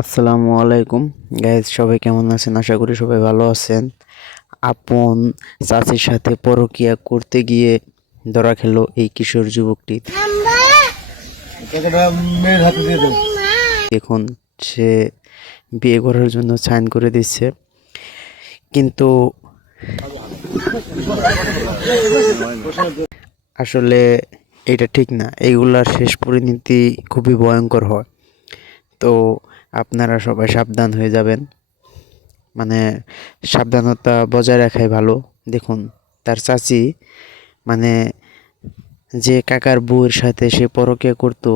আসসালামু আলাইকুম। গাইজ সবাই কেমন আছেন? আশা করি সবাই ভালো আছেন। আপন চাচির সাথে পরকিয়া করতে গিয়ে ধরা খেলো এই কিশোর যুবকটি। এখন সে বিয়ে করার জন্য সাইন করে দিচ্ছে। কিন্তু আসলে এটা ঠিক না। এইগুলার শেষ পরিণতি খুবই ভয়ঙ্কর হয়। তো আপনারা সবাই সাবধান হয়ে যাবেন। মানে সাবধানতা বজায় রাখাই ভালো। দেখুন, তার চাচি মানে যে কাকার বউয়ের সাথে সে পরকিয়া করতো,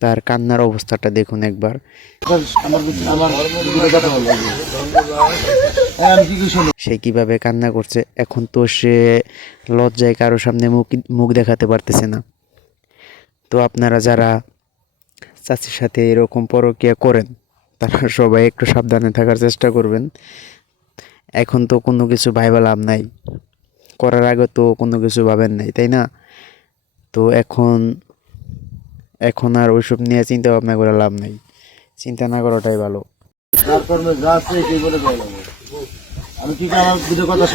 তার কান্নার অবস্থাটা দেখুন একবার। সে কীভাবে কান্না করছে, এখন তো সে লজ্জায় কারোর সামনে মুখ মুখ দেখাতে পারতেছে না। তো আপনারা যারা চাচির সাথে এরকম পরকিয়া করেন, তারা সবাই একটু সাবধানে থাকার চেষ্টা করবেন। এখন তো কোনো কিছু ভাইবা লাভ নাই। করার আগে তো কোনো কিছু ভাবেন নাই, তাই না? তো এখন এখন আর ওইসব নিয়ে চিন্তা ভাবনা করে লাভ নাই। চিন্তা না করাটাই ভালো। আমি কি কথা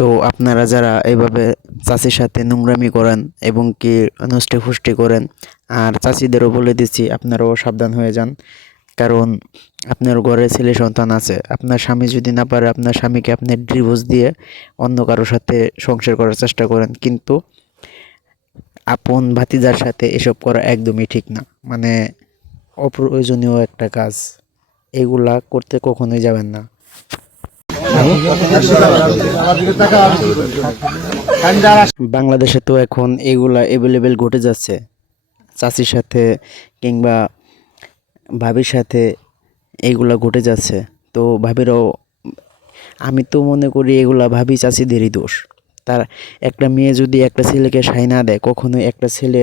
তো আপনারা যারা এইভাবে চাষির সাথে নোংরামি করেন এবং কি নষ্টে ফুষ্টি করেন, আর চাষিদেরও বলে দিচ্ছি আপনারাও সাবধান হয়ে যান। কারণ আপনার ঘরে ছেলে সন্তান আছে, আপনার স্বামী যদি না পারে, আপনার স্বামীকে আপনি ডিভোর্স দিয়ে অন্য কারোর সাথে সংসার করার চেষ্টা করেন। কিন্তু আপন ভাতিজার সাথে এসব করা একদমই ঠিক না। মানে অপ্রয়োজনীয় একটা কাজ। এগুলা করতে কখনোই যাবেন না। বাংলাদেশে তো এখন এগুলা অ্যাভেলেবেল ঘটে যাচ্ছে। চাচির সাথে কিংবা ভাবির সাথে এইগুলা ঘটে যাচ্ছে। তো ভাবিরাও, আমি তো মনে করি এগুলা ভাবি চাচিদেরই দোষ। তার একটা মেয়ে যদি একটা ছেলেকে সাই না দেয় কখনো একটা ছেলে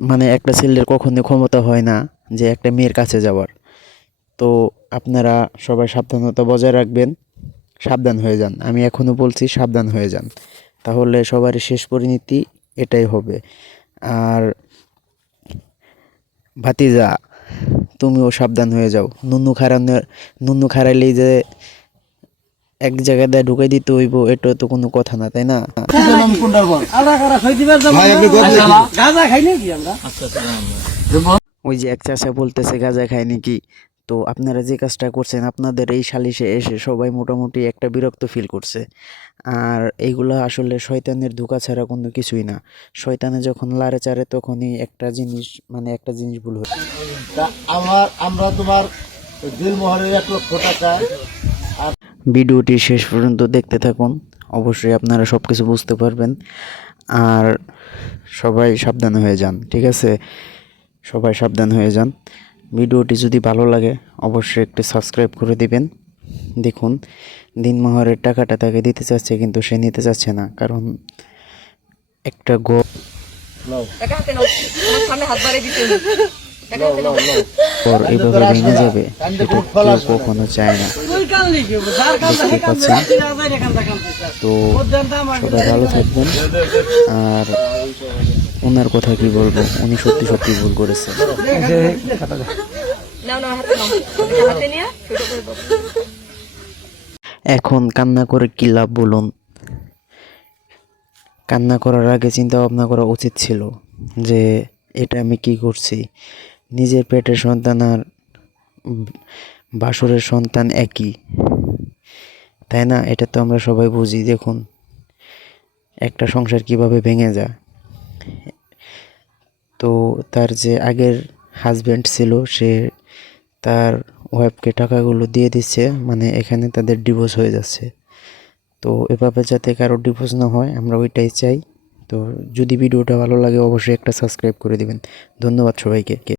মানে একটা ছেলের কখনোই ক্ষমতা হয় না যে একটা মেয়ের কাছে যাওয়ার। তো আপনারা সবাই সাবধানতা বজায় রাখবেন। সাবধান হয়ে যান। আমি এখনও বলছি সাবধান হয়ে যান। তাহলে সবারই শেষ পরিণতি এটাই হবে। আর ভাতিজা তুমিও সাবধান হয়ে যাও। নুনু খারানোর নুনু খারাইলেই যে এক জায়গায় দিয়ে ঢুকাই দিতে হইব এটা তো কোনো কথা না তাই না? আমরা? ওই যে এক চাষা বলতেছে গাঁজা খায় নাকি? তো আপনারা যে কাজটা করছেন আপনাদের এই সালিশে এসে সবাই মোটামুটি একটা বিরক্ত ফিল করছে। আর এইগুলো আসলে শয়তানের ধোকা ছাড়া কোনো কিছুই না। শয়তানে যখন লারে চারে তখনই একটা জিনিস মানে একটা জিনিস ভুল হয় তা আমার আমরা তোমার দিল এক লক্ষ টাকা ভিডিওটি শেষ পর্যন্ত দেখতে থাকুন। অবশ্যই আপনারা সব কিছু বুঝতে পারবেন। আর সবাই সাবধান হয়ে যান ঠিক আছে? সবাই সাবধান হয়ে যান। ভিডিওটি যদি ভালো লাগে অবশ্যই একটু সাবস্ক্রাইব করে দিবেন। দেখুন দিনমোহরের টাকাটা তাকে দিতে চাচ্ছে কিন্তু সে নিতে চাচ্ছে না কারণ একটা গো এইভাবে ভেঙে যাবে এটা কেউ কখনো চায় না। দেখতে পাচ্ছেন? তো সবাই ভালো থাকবেন। আর ওনার কথা কি বলব? উনি সত্যি সত্যি ভুল করেছে। এখন কান্না করে কি লাভ বলুন? কান্না করার আগে চিন্তা ভাবনা করা উচিত ছিল যে এটা আমি কি করছি? নিজের পেটের সন্তান আর বাসরের সন্তান একই। তাই না? এটা তো আমরা সবাই বুঝি। দেখুন একটা সংসার কীভাবে ভেঙে যায়? তো তার যে আগের হাজব্যান্ড ছিল, সে তার ওয়াইফকে টাকাগুলো দিয়ে দিচ্ছে মানে এখানে তাদের ডিভোর্স হয়ে যাচ্ছে। তো এভাবে যাতে কারও ডিভোর্স না হয়, আমরা ওইটাই চাই। তো যদি ভিডিওটা ভালো লাগে, অবশ্যই একটা সাবস্ক্রাইব করে দিবেন। ধন্যবাদ সবাইকে।